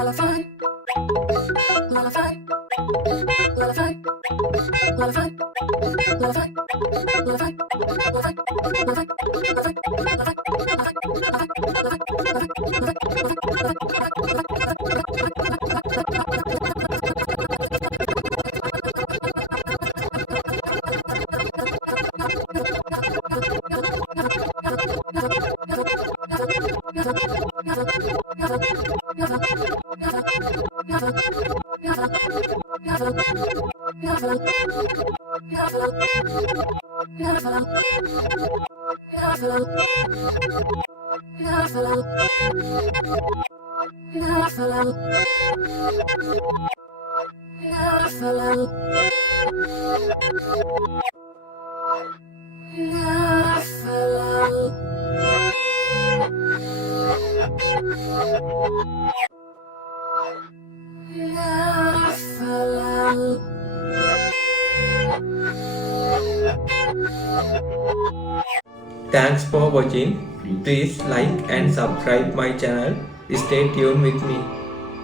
lot of fun, lot of fun, lot of fun, lot of fun, lot of fun, lot of fun, Thanks for watching. Please like and subscribe my channel. Stay tuned with me.